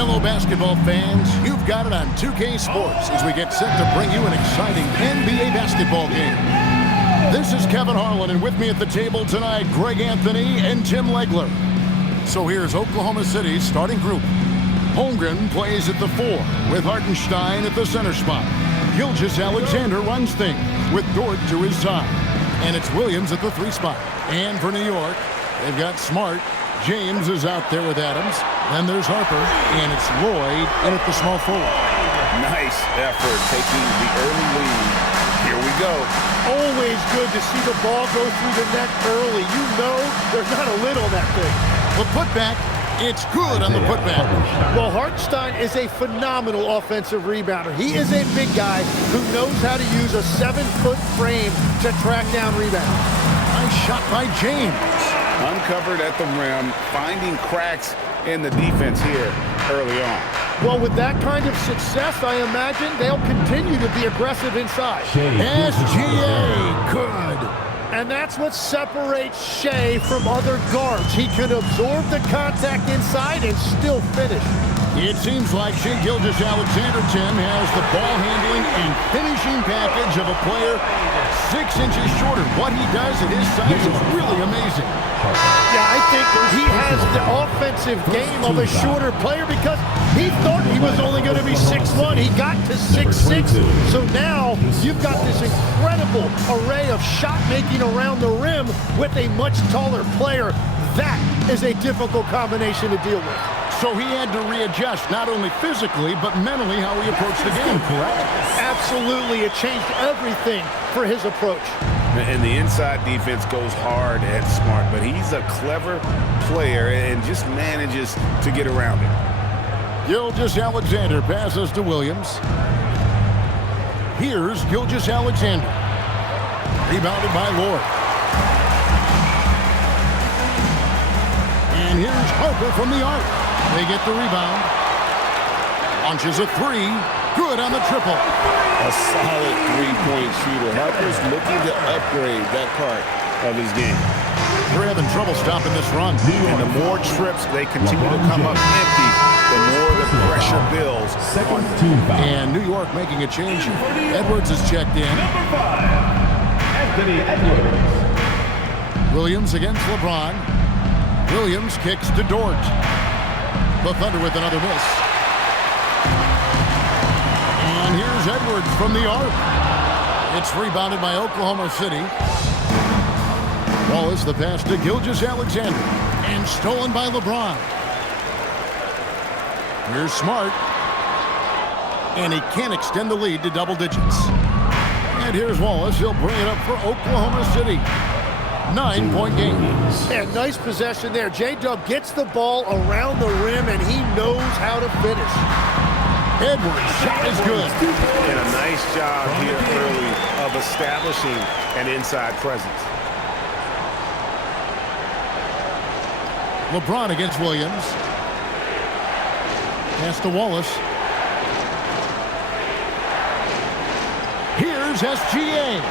Hello, basketball fans. You've got it on 2K Sports as we get set to bring you an exciting NBA basketball game. This is Kevin Harlan, and with me at the table tonight, Greg Anthony and Tim Legler. So here's Oklahoma City's starting group. Holmgren plays at the 4 with Hartenstein at the center spot. Gilgeous-Alexander runs things with Dort to his side. And it's Williams at the 3 spot. And for New York, they've got Smart. James is out there with Adams. Then there's Harper, and it's Lloyd in at the small forward. Nice effort taking the early lead. Here we go. Always good to see the ball go through the net early. You know there's not a lid on that thing. The putback, it's good on the putback. Well, Hartenstein is a phenomenal offensive rebounder. He is a big guy who knows how to use a 7-foot frame to track down rebounds. Nice shot by James. Uncovered at the rim, finding cracks in the defense here early on. Well, with that kind of success, I imagine they'll continue to be aggressive inside. SGA, good. And that's what separates Shea from other guards. He can absorb the contact inside and still finish. It seems like Shea Gilgeous-Alexander, Tim, has the ball handling and finishing package of a player 6 inches shorter. What he does at his size is really amazing. Yeah, I think he has the offensive game of a shorter player because he thought he was only going to be 6'1". He got to 6'6". So now you've got this incredible array of shot making around the rim with a much taller player. That is a difficult combination to deal with. So he had to readjust not only physically but mentally how he approached the game, correct? Absolutely. It changed everything for his approach. And the inside defense goes hard at Smart, but he's a clever player and just manages to get around it. Gilgeous-Alexander passes to Williams. Here's Gilgeous-Alexander. Rebounded by Lord. And here's Harper from the arc. They get the rebound. Launches a 3. Good on the triple. A solid three-point shooter. Harper's looking to upgrade that part of his game. They're having trouble stopping this run. And the more trips they continue to come up empty, the more the pressure builds. And New York making a change. Edwards is checked in. Anthony Edwards. Williams against LeBron. Williams kicks to Dort. The Thunder with another miss. And here's Edwards from the arc. It's rebounded by Oklahoma City. Wallace the pass to Gilgeous-Alexander. And stolen by LeBron. Here's Smart. And he can't extend the lead to double digits. And here's Wallace. He'll bring it up for Oklahoma City. 9-point game. And nice possession there. J-Dub gets the ball around the rim, and he knows how to finish. Edwards' shot is good. And a nice job here early of establishing an inside presence. LeBron against Williams. Pass to Wallace. Here's SGA.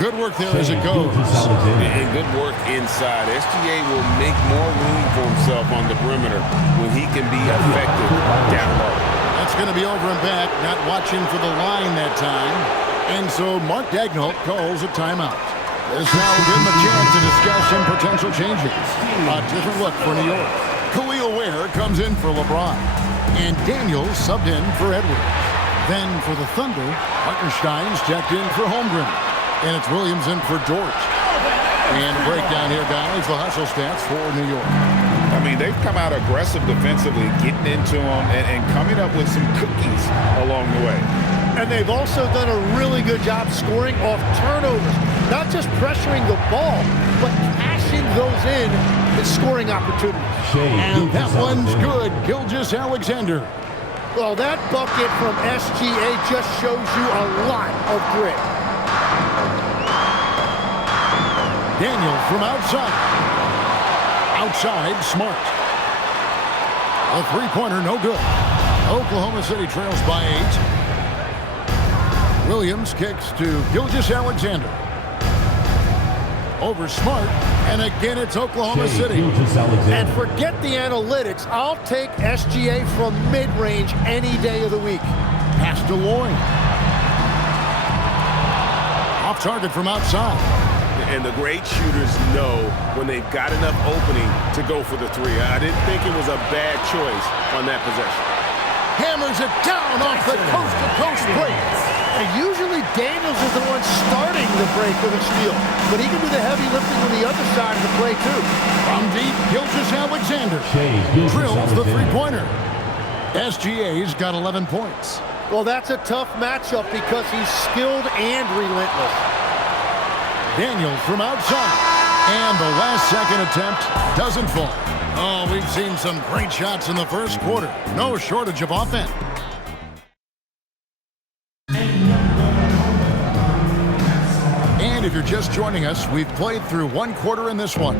Good work there as it goes. And good work inside. SGA will make more room for himself on the perimeter when he can be effective down low. That's going to be over and back. Not watching for the line that time. And so Mark Daigneault calls a timeout. This now will give him a chance to discuss some potential changes. A different look for New York. Khalil Ware comes in for LeBron. And Daniels subbed in for Edwards. Then for the Thunder, Hartenstein's checked in for Holmgren. And it's Williams in for Dort. And breakdown here, guys, the hustle stats for New York. I mean, they've come out aggressive defensively, getting into them and coming up with some cookies along the way. And they've also done a really good job scoring off turnovers. Not just pressuring the ball, but cashing those in and scoring opportunities. And that one's good. Gilgeous-Alexander. Well, that bucket from SGA just shows you a lot of grit. Daniel from outside. Outside, Smart. A three-pointer, no good. Oklahoma City trails by 8. Williams kicks to Gilgeous-Alexander. over Smart. And again, it's Oklahoma City. And forget the analytics. I'll take SGA from mid-range any day of the week. Pass to Lloyd. Off target from outside. And the great shooters know when they've got enough opening to go for the three. I didn't think it was a bad choice on that possession. Hammers it down off the coast-to-coast break. And usually Daniels is the one starting the break with a steal, but he can do the heavy lifting on the other side of the play too. From deep, Gilgeous-Alexander drills the three-pointer. SGA's got 11 points. Well, that's a tough matchup because he's skilled and relentless. Daniels from outside. And the last second attempt doesn't fall. Oh, we've seen some great shots in the first quarter. No shortage of offense. And if you're just joining us, we've played through one quarter in this one.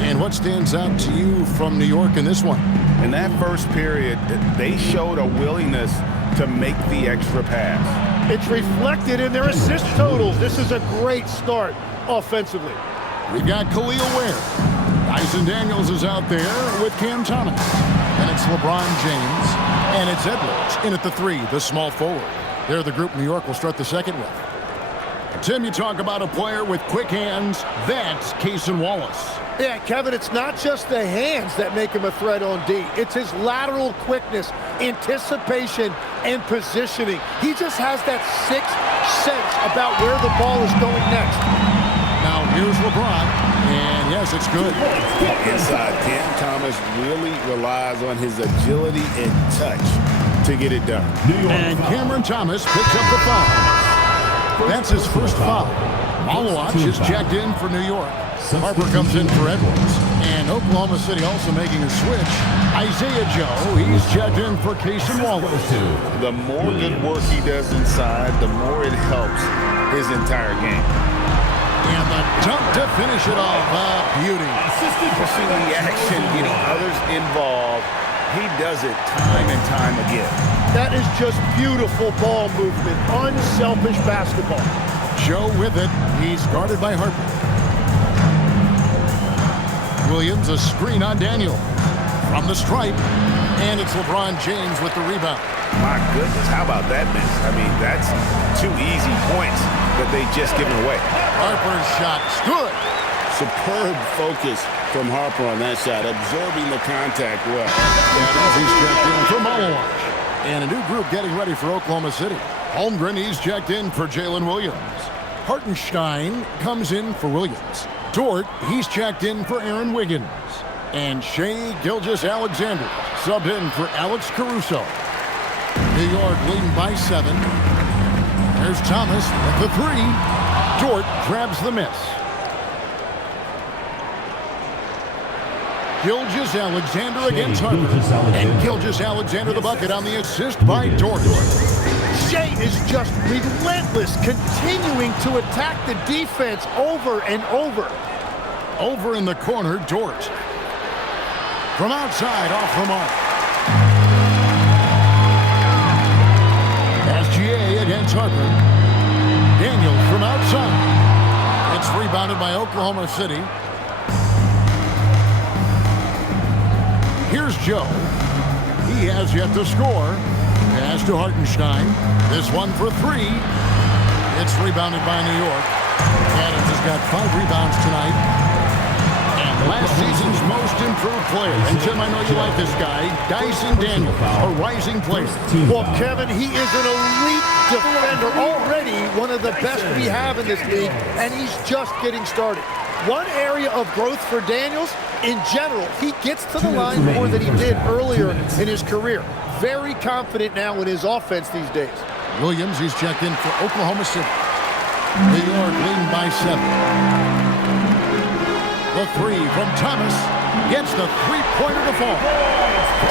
And what stands out to you from New York in this one? In that first period, they showed a willingness to make the extra pass. It's reflected in their assist totals. This is a great start offensively. We've got Khalil Ware. Dyson Daniels is out there with Cam Thomas. And it's LeBron James. And it's Edwards in at the three, the small forward. They're the group New York will start the second with. Tim, you talk about a player with quick hands. That's Cason Wallace. Yeah, Kevin, it's not just the hands that make him a threat on D. It's his lateral quickness, anticipation, and positioning. He just has that sixth sense about where the ball is going next. Now here's LeBron, and yes, it's good. Inside, Cam Thomas really relies on his agility and touch to get it done. And Cameron Thomas picks up the foul. That's his first foul. Malawach is checked in for New York. Harper comes in for Edwards. And Oklahoma City also making a switch. Isaiah Joe, he's checked in for Cason Wallace. The more good work he does inside, the more it helps his entire game. And the dunk to finish it off. Beauty. Pushing the action, getting others involved. He does it time and time again. That is just beautiful ball movement, unselfish basketball. Joe with it. He's guarded by Harper. Williams, a screen on Daniel. From the stripe. And it's LeBron James with the rebound. My goodness, how about that miss? I mean, that's two easy points that they just given away. Harper's shot is good. Superb focus from Harper on that shot, absorbing the contact well. And as he's checked in for Malawach. And a new group getting ready for Oklahoma City. Holmgren, he's checked in for Jalen Williams. Hartenstein comes in for Williams. Dort, he's checked in for Aaron Wiggins. And Shai Gilgeous-Alexander subbed in for Alex Caruso. New York leading by 7. There's Thomas with the three. Dort grabs the miss. Gilgeous-Alexander against Harper. And Gilgeous-Alexander the bucket on the assist by Dort. Shai is just relentless, continuing to attack the defense over and over. Over in the corner, Dort. From outside, off the mark. SGA against Harper. Daniels from outside. It's rebounded by Oklahoma City. Here's Joe. He has yet to score. Pass to Hartenstein. This one for three. It's rebounded by New York. Adams has got 5 rebounds tonight. And last season's most improved player. And Tim, I know you like this guy. Dyson Daniels, a rising player. Well, Kevin, he is an elite defender. Already one of the best we have in this league. And he's just getting started. One area of growth for Daniels, in general, he gets to the line more than he did earlier in his career. Very confident now in his offense these days. Williams, he's checked in for Oklahoma City. New York leading by 7. The three from Thomas gets the three-pointer to fall.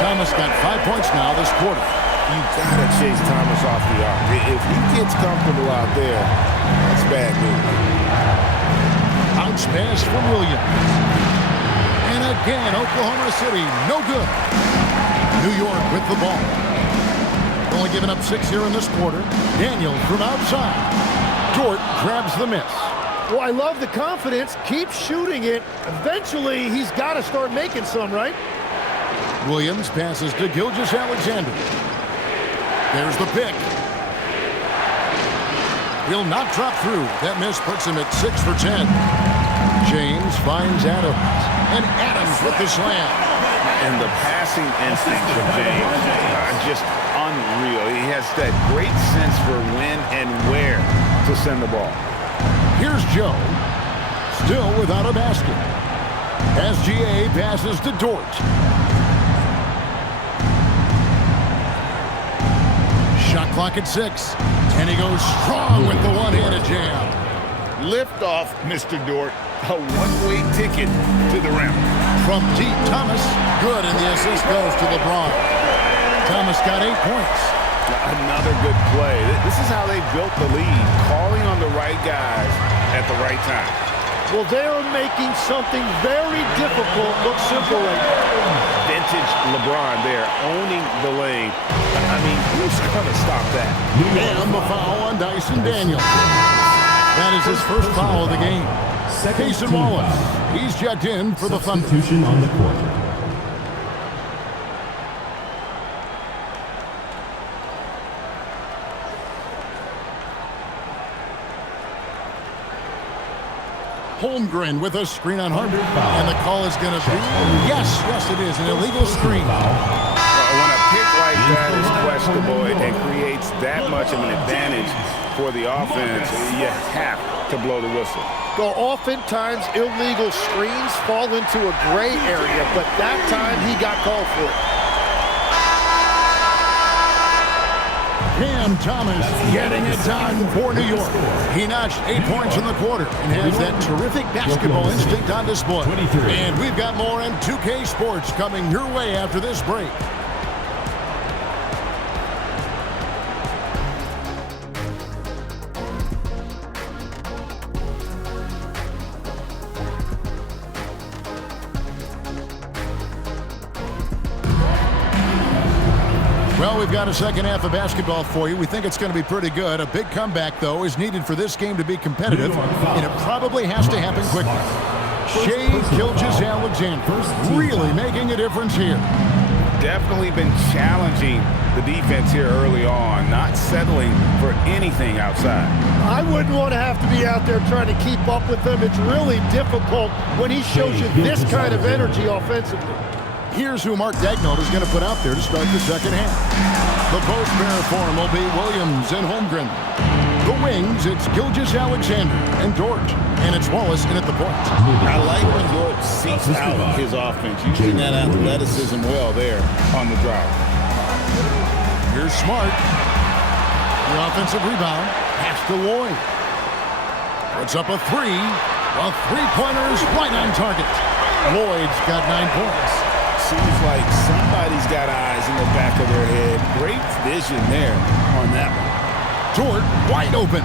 Thomas got 5 points now this quarter. You gotta chase Thomas off the arc. If he gets comfortable out there, that's bad news. Bounce pass from Williams. And again, Oklahoma City, no good. New York with the ball. Only giving up 6 here in this quarter. Daniels from outside. Dort grabs the miss. Well, I love the confidence. Keep shooting it. Eventually, he's got to start making some, right? Williams passes to Gilgeous-Alexander. There's the pick. Will not drop through. That miss puts him at 6 for 10. James finds Adams. And Adams with the slam. And the passing instincts of James are just unreal. He has that great sense for when and where to send the ball. Here's Joe. Still without a basket. SGA passes to Dort. Shot clock at 6. And he goes strong with the one-handed jam. Lift off, Mr. Dort. A one-way ticket to the rim. From deep, Thomas. Good, and the assist goes to LeBron. Thomas got 8 points. Another good play. This is how they built the lead, calling on the right guys at the right time. Well, they're making something very difficult look simple right now. Vintage LeBron there, owning the lane. I mean, who's going to stop that? And the foul on Dyson Daniels. That is his first foul of the game. Cason Wallace. He's checked in for the Thunder. Substitution on the court. Holmgren with a screen on Harden. And the call is going to be, yes, it is, an illegal screen. When a pick like that is questionable and creates that much of an advantage for the offense, you have to blow the whistle. Well, oftentimes illegal screens fall into a gray area, but that time he got called for it. Cam Thomas getting it done for New York. He notched 8 points in the quarter and has that terrific basketball instinct on display. 23. And we've got more in 2K Sports coming your way after this break. Well, we've got a second half of basketball for you. We think it's going to be pretty good. A big comeback, though, is needed for this game to be competitive, and it probably has to happen quickly. Shai Gilgeous-Alexander really making a difference here. Definitely been challenging the defense here early on, not settling for anything outside. I wouldn't want to have to be out there trying to keep up with them. It's really difficult when he shows you this kind of energy offensively. Here's who Mark Daigneault is going to put out there to start the second half. The post pair form will be Williams and Holmgren. The wings, it's Gilgeous-Alexander and Dort. And it's Wallace in at the point. I like when Dort seeks out his offense, using that athleticism well there on the drive. Here's Smart. The offensive rebound. Pass to Lloyd. Puts up a 3. The three-pointer is right on target. Lloyd's got 9 points. Seems like somebody's got eyes in the back of their head. Great vision there on that one. Dort wide open.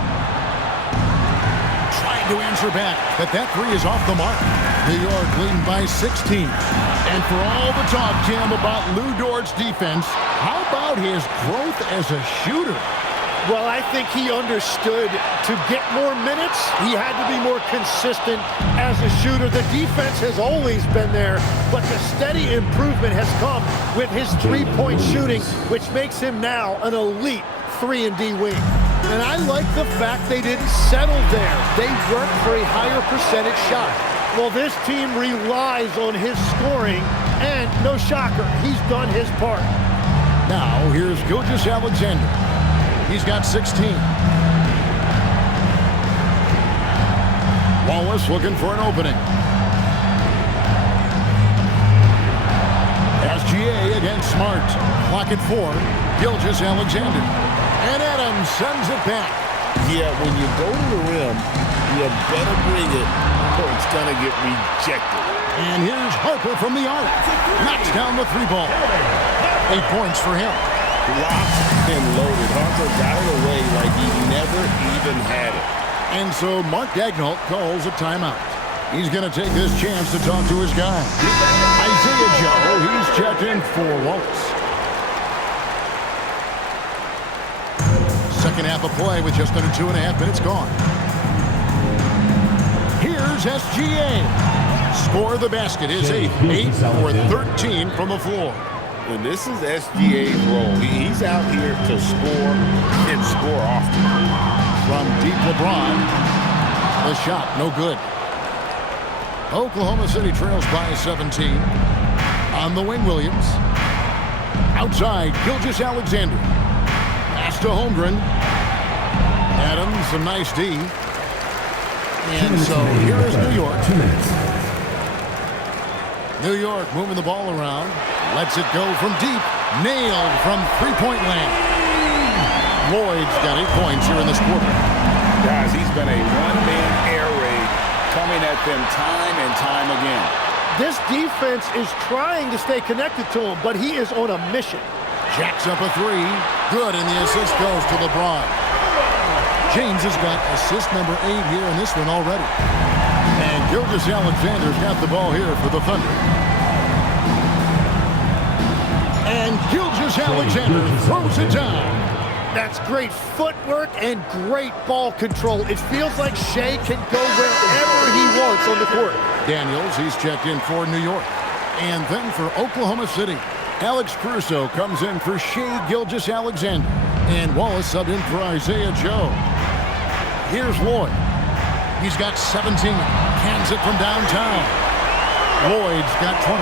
Trying to answer back, but that 3 is off the mark. New York leading by 16. And for all the talk, Jim, about Lou Dort's defense, how about his growth as a shooter? Well, I think he understood to get more minutes, he had to be more consistent as a shooter. The defense has always been there, but the steady improvement has come with his three-point shooting, which makes him now an elite 3-and-D wing. And I like the fact they didn't settle there. They worked for a higher percentage shot. Well, this team relies on his scoring, and no shocker, he's done his part. Now, here's Gilgeous-Alexander. He's got 16. Wallace looking for an opening. SGA against Smart. Clock at 4. Gilgeous-Alexander. And Adams sends it back. Yeah, when you go to the rim, you better bring it or it's going to get rejected. And here's Harper from the arc. Knocks down the 3 ball. 8 points for him. Locked and loaded. Harper got it away like he never even had it. And so Mark Daigneault calls a timeout. He's going to take this chance to talk to his guy. Isaiah Joe, he's checked in for Wallace. Second half of play with just under 2.5 minutes gone. Here's SGA. Score the basket is 8 for 13 from the floor. When this is SGA's role, he's out here to score and score often. From deep LeBron. The shot, no good. Oklahoma City trails by 17. On the wing, Williams. Outside, Gilgeous-Alexander. Pass to Holmgren. Adams, some nice D. And so here is New York. 2 minutes. New York moving the ball around. Lets it go from deep. Nailed from three-point land. Lloyd's got 8 points here in this quarter. Guys, he's been a one-man air raid coming at them time and time again. This defense is trying to stay connected to him, but he is on a mission. Jacks up a 3. Good, and the assist goes to LeBron. James has got assist number 8 here in this one already. And Gilgeous-Alexander's got the ball here for the Thunder. And Gilgeous-Alexander throws it down. That's great footwork and great ball control. It feels like Shea can go wherever he wants on the court. Daniels, he's checked in for New York. And then for Oklahoma City, Alex Caruso comes in for Shea Gilgeous-Alexander. And Wallace subbed in for Isaiah Joe. Here's Lloyd. He's got 17. Cans it from downtown. Lloyd's got 20.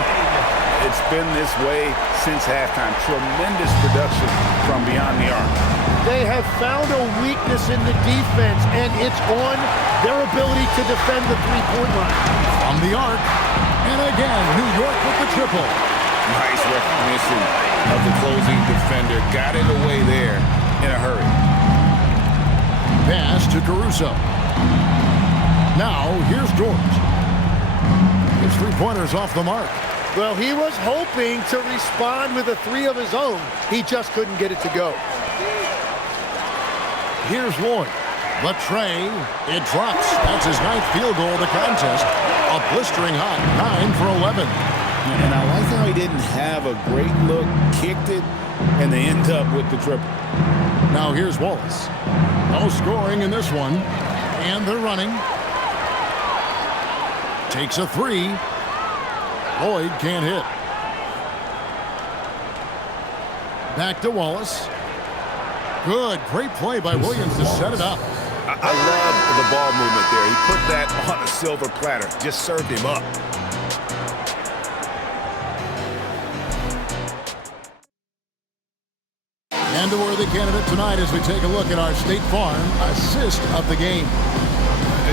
It's been this way since halftime. Tremendous production from beyond the arc. They have found a weakness in the defense, and it's on their ability to defend the three-point line. From the arc. And again, New York with the triple. Nice recognition of the closing defender. Got it away there in a hurry. Pass to Caruso. Now, here's George. His three-pointers off the mark. Well, he was hoping to respond with a 3 of his own. He just couldn't get it to go. Here's Lloyd. The tray. It drops. That's his 9th field goal of the contest. A blistering hot 9 for 11. And I like how he didn't have a great look, kicked it, and they end up with the triple. Now here's Wallace. No scoring in this one. And they're running. Takes a 3. Lloyd can't hit. Back to Wallace. Good, great play by Williams to set it up. I love the ball movement there. He put that on a silver platter. Just served him up. And a worthy candidate tonight as we take a look at our State Farm assist of the game.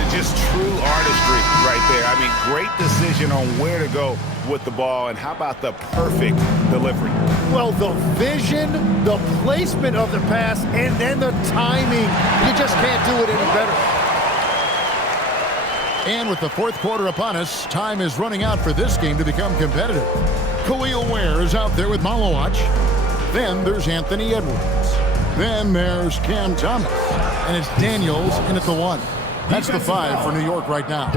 Just true artistry right there. I mean, great decision on where to go with the ball, and how about the perfect delivery? Well, the vision, the placement of the pass, and then the timing. You just can't do it any better. And with the 4th quarter upon us, time is running out for this game to become competitive. Khalil Ware is out there with Malowach. Then there's Anthony Edwards. Then there's Cam Thomas. And it's Daniels in at the 1. That's the 5 for New York right now.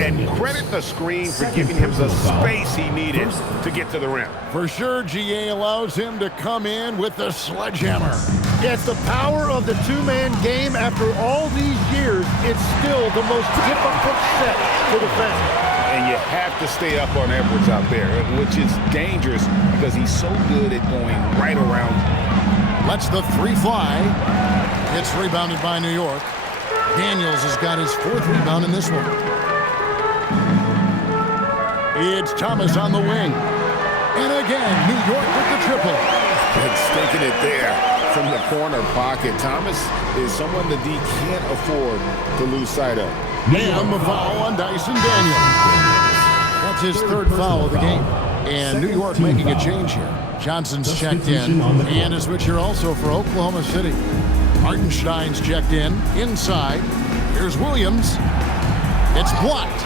And credit the screen for giving him the space he needed to get to the rim. For sure, GA allows him to come in with the sledgehammer. Yeah, it's the power of the two-man game. After all these years, it's still the most difficult set to defend. And you have to stay up on Edwards out there, which is dangerous because he's so good at going right around. Lets the 3 fly. It's rebounded by New York. Daniels has got his 4th rebound in this one. It's Thomas on the wing. And again, New York with the triple. And sticking it there from the corner pocket. Thomas is someone the D can't afford to lose sight of. And the foul on Dyson Daniels. That's his 3rd foul of the game. And New York making a change here. Johnson's checked in. And a switch here also for Oklahoma City. Hartenstein's checked in. Inside. Here's Williams. It's blocked.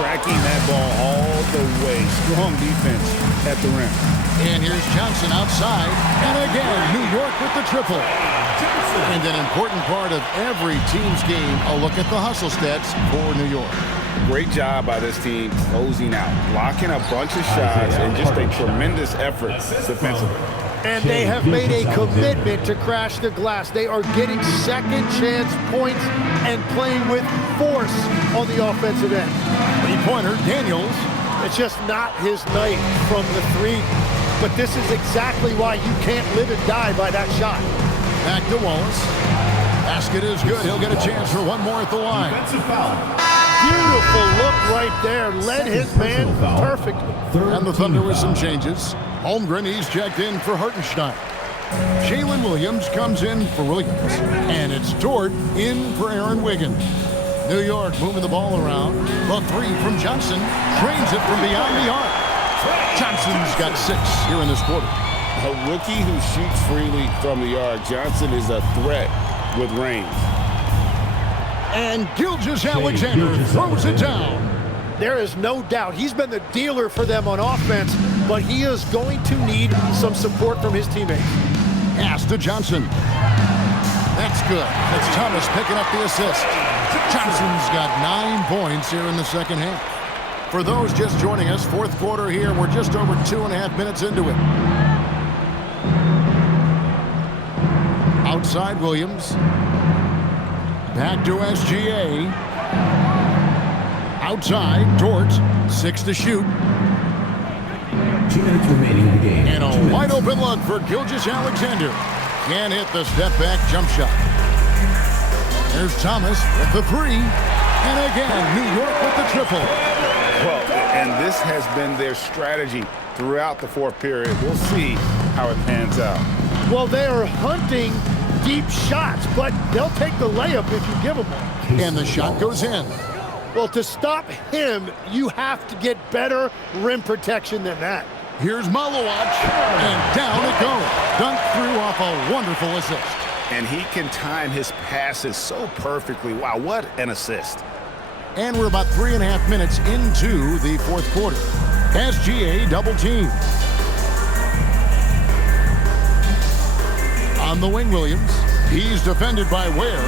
Tracking that ball all the way. Strong defense at the rim. And here's Johnson outside. And again, New York with the triple. And an important part of every team's game, a look at the hustle stats for New York. Great job by this team closing out, blocking a bunch of shots, and just a tremendous effort defensively. And they have made a commitment to crash the glass. They are getting second chance points and playing with force on the offensive end. Three-pointer, Daniels. It's just not his night from the three. But this is exactly why you can't live and die by that shot. Back to Wallace. Basket is good. He'll get a chance for one more at the line. Beautiful look right there. Led his man perfectly. And the Thunder with some changes. Holmgren, he's checked in for Hartenstein. Jalen Williams comes in for Williams. And it's Dort in for Aaron Wiggins. New York moving the ball around. The three from Johnson. Trains it from beyond the arc. Johnson's got 6 here in this quarter. A rookie who shoots freely from the arc. Johnson is a threat with range. And Gilgeous-Alexander throws it down. There is no doubt he's been the dealer for them on offense, but he is going to need some support from his teammates. Pass to Johnson. That's good. That's Thomas picking up the assist. Johnson's got 9 points here in the second half. For those just joining us, fourth quarter here. We're just over 2.5 minutes into it. Outside Williams. Back to SGA. Outside, Dort. 6 to shoot. 2 minutes remaining in the game. And a wide open look for Gilgeous-Alexander. Can't hit the step-back jump shot. There's Thomas with the 3. And again, New York with the triple. Well, and this has been their strategy throughout the fourth period. We'll see how it pans out. Well, they are hunting deep shots, but they'll take the layup if you give them one. And the shot goes in. Well, to stop him, you have to get better rim protection than that. Here's Malowacz, and down it goes. Dunk through off a wonderful assist. And he can time his passes so perfectly. Wow, what an assist. And we're about 3.5 minutes into the fourth quarter. SGA double team. On the wing, Williams. He's defended by Ware.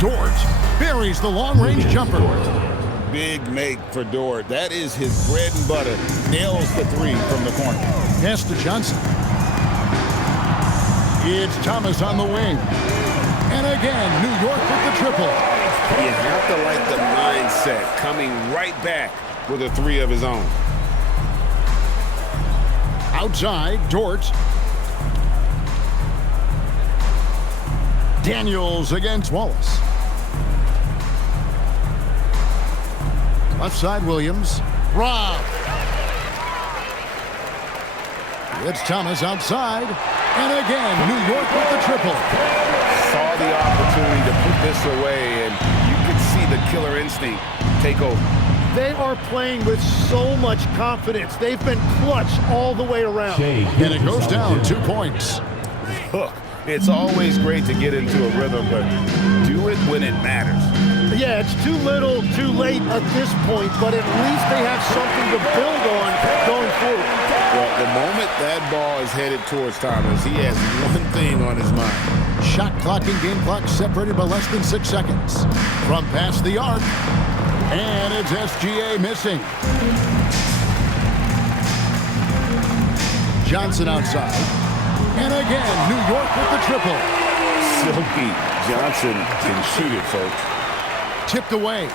Dort buries the long-range jumper. Big make for Dort. That is his bread and butter. Nails the 3 from the corner. Pass to Johnson. It's Thomas on the wing. And again, New York with the triple. You have to like the mindset coming right back with a 3 of his own. Outside, Dort. Daniels against Wallace. Left side, Williams. Rob. It's Thomas outside. And again, New York with the triple. Saw the opportunity to put this away, and you could see the killer instinct take over. They are playing with so much confidence. They've been clutch all the way around. And it goes down 2 points. Look, it's always great to get into a rhythm, but do it when it matters. Yeah, it's too little, too late at this point, but at least they have something to build on going forward. Well, the moment that ball is headed towards Thomas, he has one thing on his mind. Shot clock and game clock separated by less than 6 seconds. From past the arc. And it's SGA missing. Johnson outside. And again, New York with the triple. Silky Johnson can shoot it, folks. Tipped away.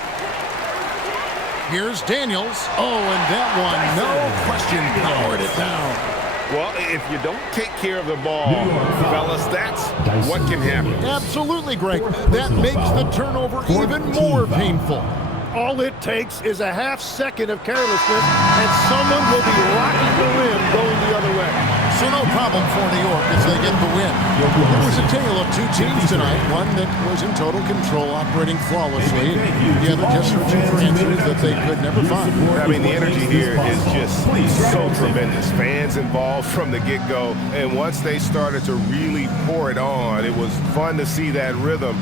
Here's Daniels. Oh, and that one, no question, powered it down. Well, if you don't take care of the ball, fellas, that's what can happen. Absolutely, Greg. That makes the turnover even more painful. All it takes is a half second of carelessness, and someone will be rocking the rim going the other way. So no problem for New York as they get the win. It was a tale of 2 teams tonight. One that was in total control, operating flawlessly. The other just searching for answers that they could never find. I mean, the energy here is just so tremendous. Fans involved from the get-go, and once they started to really pour it on, it was fun to see that rhythm